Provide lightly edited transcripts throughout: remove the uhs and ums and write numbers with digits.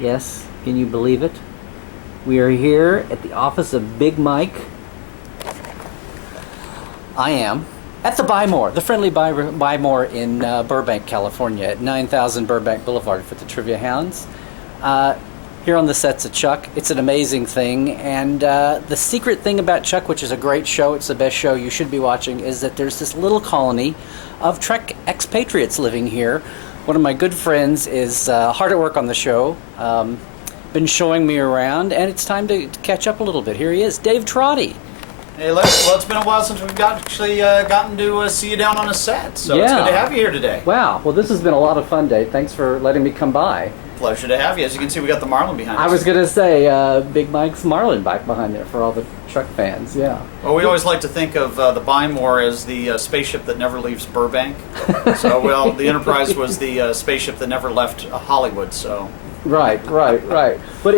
Yes, can you believe it? We are here at the office of Big Mike. I am at the BuyMore, the friendly BuyMore in Burbank, California, at 9000 Burbank Boulevard for the Trivia Hounds. Here on the sets of Chuck, it's an amazing thing, and the secret thing about Chuck, which is a great show, it's the best show you should be watching, is that there's this little colony of Trek expatriates living here. One of my good friends is hard at work on the show, been showing me around, and it's time to catch up a little bit. Here he is, Dave Trotti. Hey Les, well, it's been a while since we've gotten to see you down on a set, so It's good to have you here today. Wow, well this has been a lot of fun, Dave. Thanks for letting me come by. Pleasure to have you. As you can see, we got the Marlin behind us. I was going to say Big Mike's Marlin back behind there for all the Chuck fans, yeah. Well, we always like to think of the BuyMore as the spaceship that never leaves Burbank. So, well, the Enterprise was the spaceship that never left Hollywood, so... Right. But,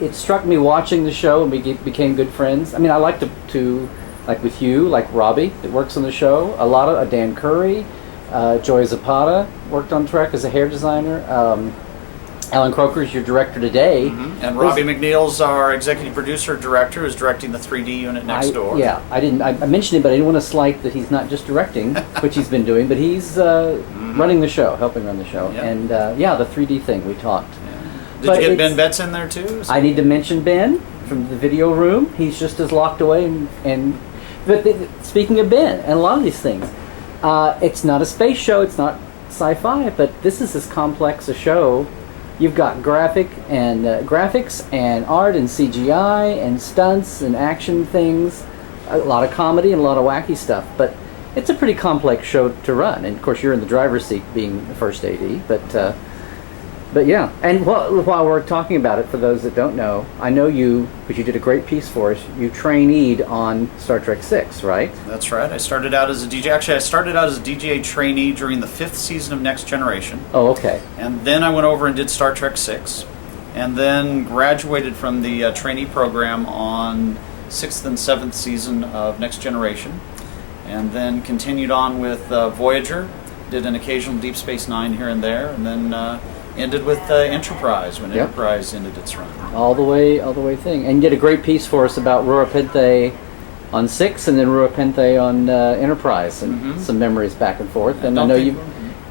it struck me watching the show, and we became good friends. I mean, I like to like with you, like Robbie, that works on the show, a lot of Dan Curry, Joy Zapata worked on Trek as a hair designer. Alan Croker's your director today. Mm-hmm. And Robbie McNeil's our executive producer, director, who's directing the 3D unit next door. Yeah, I mentioned it, but I didn't want to slight that he's not just directing, which he's been doing, but he's running the show, helping run the show. Yep. And the 3D thing, we talked. Yeah. Did you get Ben Betts in there too? I need to mention Ben from the video room. He's just as locked away. But speaking of Ben and a lot of these things, it's not a space show, it's not sci-fi, but this is as complex a show. You've got graphics and art and CGI and stunts and action things, a lot of comedy and a lot of wacky stuff. But it's a pretty complex show to run. And of course, you're in the driver's seat, being the first AD. But yeah. And while we're talking about it, for those that don't know, I know you, because you did a great piece for us. You traineed on Star Trek 6, right? That's right. I started out as a DJ. Actually, I started out as a DJ trainee during the 5th season of Next Generation. Oh, okay. And then I went over and did Star Trek 6. And then graduated from the trainee program on 6th and 7th season of Next Generation. And then continued on with Voyager. Did an occasional Deep Space Nine here and there. And then... ended with Enterprise, when Enterprise ended its run. All the way thing. And you did a great piece for us about Rura Penthe on 6 and then Rura Penthe on Enterprise, and some memories back and forth. And I know you've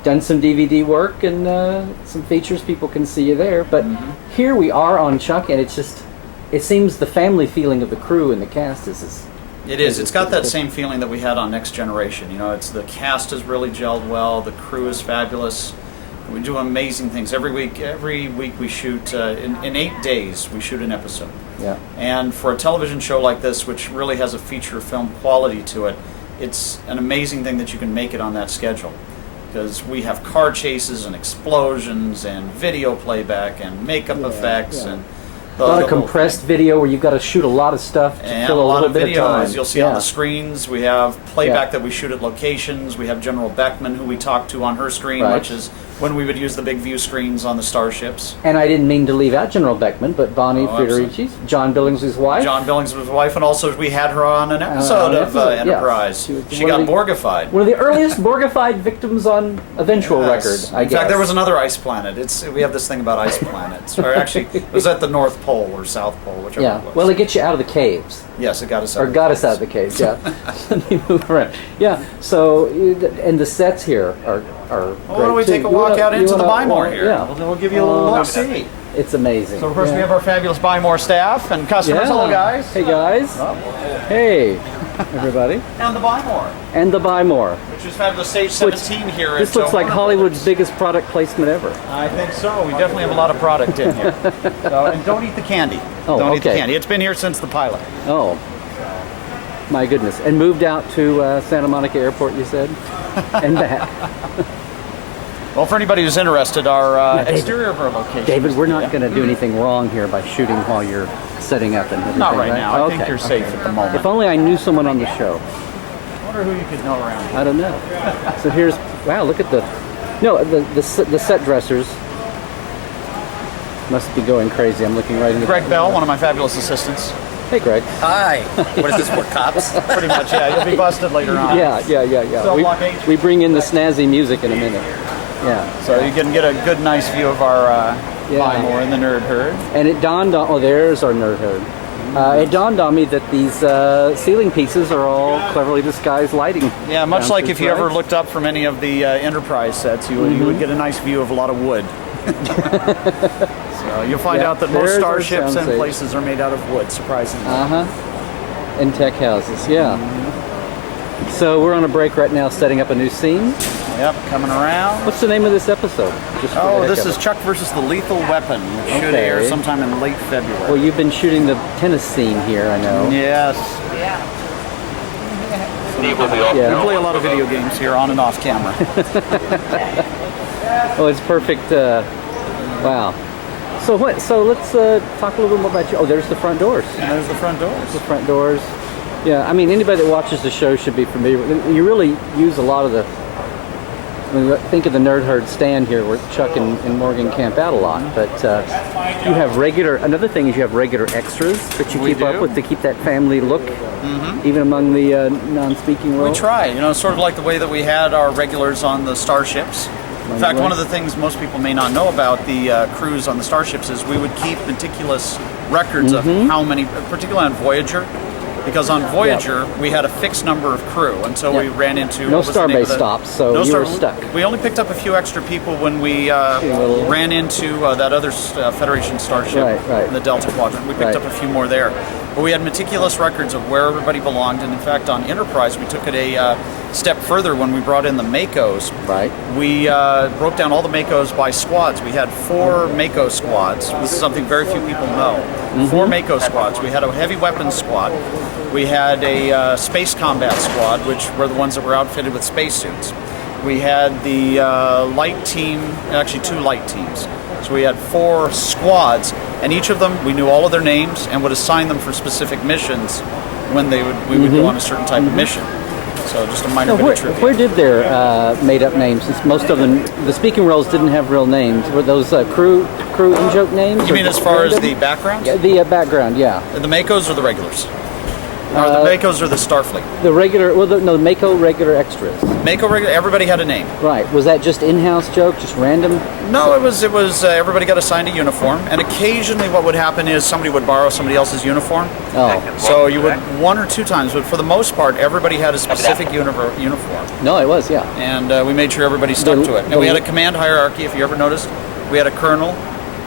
done some DVD work and some features. People can see you there. But here we are on Chuck, and it seems the family feeling of the crew and the cast is... It is. It's got that same feeling that we had on Next Generation. You know, the cast has really gelled well. The crew is fabulous. We do amazing things every week. Every week we shoot in 8 days. We shoot an episode. Yeah. And for a television show like this, which really has a feature film quality to it, it's an amazing thing that you can make it on that schedule, because we have car chases and explosions and video playback and makeup effects and a lot of compressed video where you've got to shoot a lot of stuff to and fill a little bit of time. As you'll see on the screens, we have playback that we shoot at locations. We have General Beckman, who we talk to on her screen, which is when we would use the big view screens on the starships. And I didn't mean to leave out General Beckman, but Bonnie Federici, John Billings' wife. John Billings' wife, and also we had her on an episode of Enterprise. She got Borgified. One of the earliest Borgified victims on eventual record, I guess. In fact, there was another ice planet. We have this thing about ice planets. Or actually, it was at the North Pole or South Pole, whichever it was. Well, it gets you out of the caves. Yes, it got us out of the caves. Or got us out of the caves, Let me move around. Yeah, so, and the sets here are great. Why don't we take a walk out into the BuyMore here? Yeah. We'll give you a little look-see. It's amazing. So, of course, we have our fabulous BuyMore staff and customers. Hello, guys. Hey, guys. Hey, everybody. And the BuyMore. And the BuyMore. Which is fabulous. Stage 17 here. This looks like Hollywood's biggest product placement ever. I think so. We definitely have a lot of product in here. And don't eat the candy. Don't eat the candy. It's been here since the pilot. Oh. My goodness. And moved out to Santa Monica Airport, you said? And back. Well, for anybody who's interested, our exterior of our location. David, we're not going to do anything wrong here by shooting while you're setting up and everything. Not right now. I think you're safe at the moment. If only I knew someone on the show. I wonder who you could know around here. I don't know. So here's, wow, look at the set dressers. Must be going crazy. I'm looking right into Greg Bell, one of my fabulous assistants. Hey, Greg. Hi. What is this, for cops? Pretty much, yeah. You'll be busted later on. Yeah. So We bring in the snazzy music in a minute. Yeah. So you can get a good, nice view of our Yeah. BuyMore in the nerd herd. And it dawned on, there's our nerd herd. It dawned on me that these ceiling pieces are all cleverly disguised lighting. Yeah, much like if you ever looked. looked up from any of the Enterprise sets, you would get a nice view of a lot of wood. So you'll find Yeah, out that most there's our starships and soundstage. places are made out of wood, surprisingly. In tech houses, yeah. So we're on a break right now setting up a new scene. Yep, coming around. What's the name of this episode? Just for the Oh, heck this of is it. Chuck versus the Lethal Weapon, which should Okay. air sometime in late February. Well, you've been shooting the tennis scene here, I know. Yes. Steve will be off. We Yeah. play a lot of video games here on and off camera. Oh, it's perfect. Wow. So what? So let's talk a little bit more about you. Oh, there's the front doors. And there's the front doors. The front doors. Yeah, I mean, anybody that watches the show should be familiar with it. You really use a lot of the. When you think of the Nerd Herd stand here, where Chuck and Morgan camp out a lot, but you have regular. Another thing is you have regular extras that you We keep up do. with to keep that family look, even among the non-speaking We world. try, sort of like the way that we had our regulars on the starships. In fact, one of the things most people may not know about the crews on the starships is we would keep meticulous records of how many, particularly on Voyager, because on Voyager we had a fixed number of crew until we ran into No what was the name of starbase the- stops, so no you were star- stuck. We only picked up a few extra people when we little- ran into that other Federation starship, Right. in the Delta Quadrant. We picked Right. up a few more there. But we had meticulous records of where everybody belonged, and in fact on Enterprise we took it a step further when we brought in the Makos. Right. We broke down all the Makos by squads. We had 4 Mako squads. This is something very few people know. 4 Mako squads. We had a heavy weapons squad. We had a space combat squad, which were the ones that were outfitted with spacesuits. We had the light team, actually 2 light teams. So we had 4 squads, and each of them, we knew all of their names and would assign them for specific missions when we would go on a certain type of mission. So just a minor Now, bit where, of trivia. where did their made-up names? Since most of them, the speaking roles didn't have real names. Were those crew in-joke names? You or mean as just far as random? the background? Yeah, the background? Yeah, The Makos or the regulars? Or the Makos or the Starfleet? the regular. Well, the Mako regular extras. Mako regular. Everybody had a name. Right. Was that just in-house joke, just random? No, it was everybody got assigned a uniform, and occasionally what would happen is somebody would borrow somebody else's uniform. Oh, So you would 1 or 2 times, but for the most part, everybody had a specific uniform, no, it was, yeah. and we made sure everybody stuck to it. And we had a command hierarchy. If you ever noticed, we had a colonel,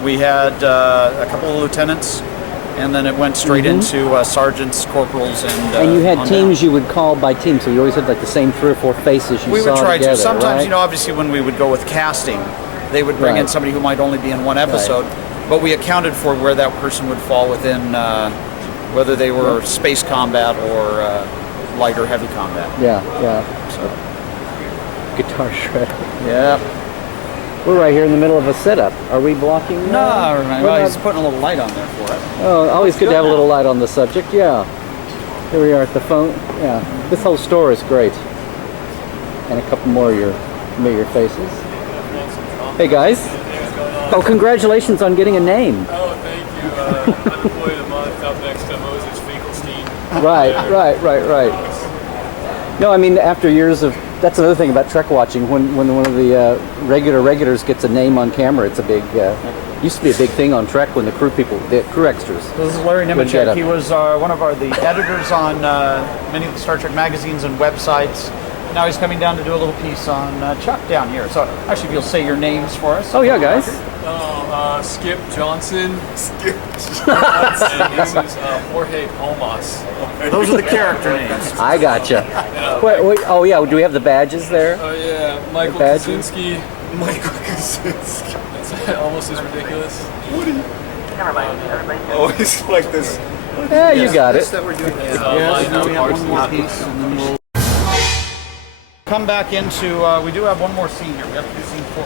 we had a couple of lieutenants, and then it went straight into sergeants, corporals, And you had on teams down. you would call by team, so you always had like the same 3 or 4 faces you We saw would try together, to. Sometimes, right? obviously when we would go with casting, they would bring in Right. somebody who might only be in one episode, but we accounted for where that person would fall within, whether they were space combat or light or heavy combat. Yeah, yeah. Guitar shred. Yeah. We're right here in the middle of a setup. Are we blocking? No, we're well, not- he's putting a little light on there for us. Oh, always good to have a little light on the subject, yeah. Here we are at the phone, yeah. This whole store is great. And a couple more of your familiar faces. Hey guys. Oh, congratulations on getting a name. Oh, thank you. Unemployed a month up next to Moses Finkelstein. Right. No, I mean, after years of, that's another thing about Trek watching, when one of the regulars gets a name on camera, it's a big, used to be a big thing on Trek when the crew extras. This is Larry Good get Nemechek. up. He was one of the editors on many of the Star Trek magazines and websites. Now he's coming down to do a little piece on Chuck down here. So actually, if you'll say your names for us. Oh yeah, guys. Skip Johnson. Skip Johnson. And this is Jorge Palmas. Those are the character names. I gotcha. Wait, oh yeah, do we have the badges there? Oh yeah, Michael badges? Kaczynski. Michael Kaczynski. That's almost as ridiculous. Always like this. Yeah, you got it. That we're doing. Yes, now we have one more piece, and then we'll come back into. We do have one more scene here. We have to do scene 4.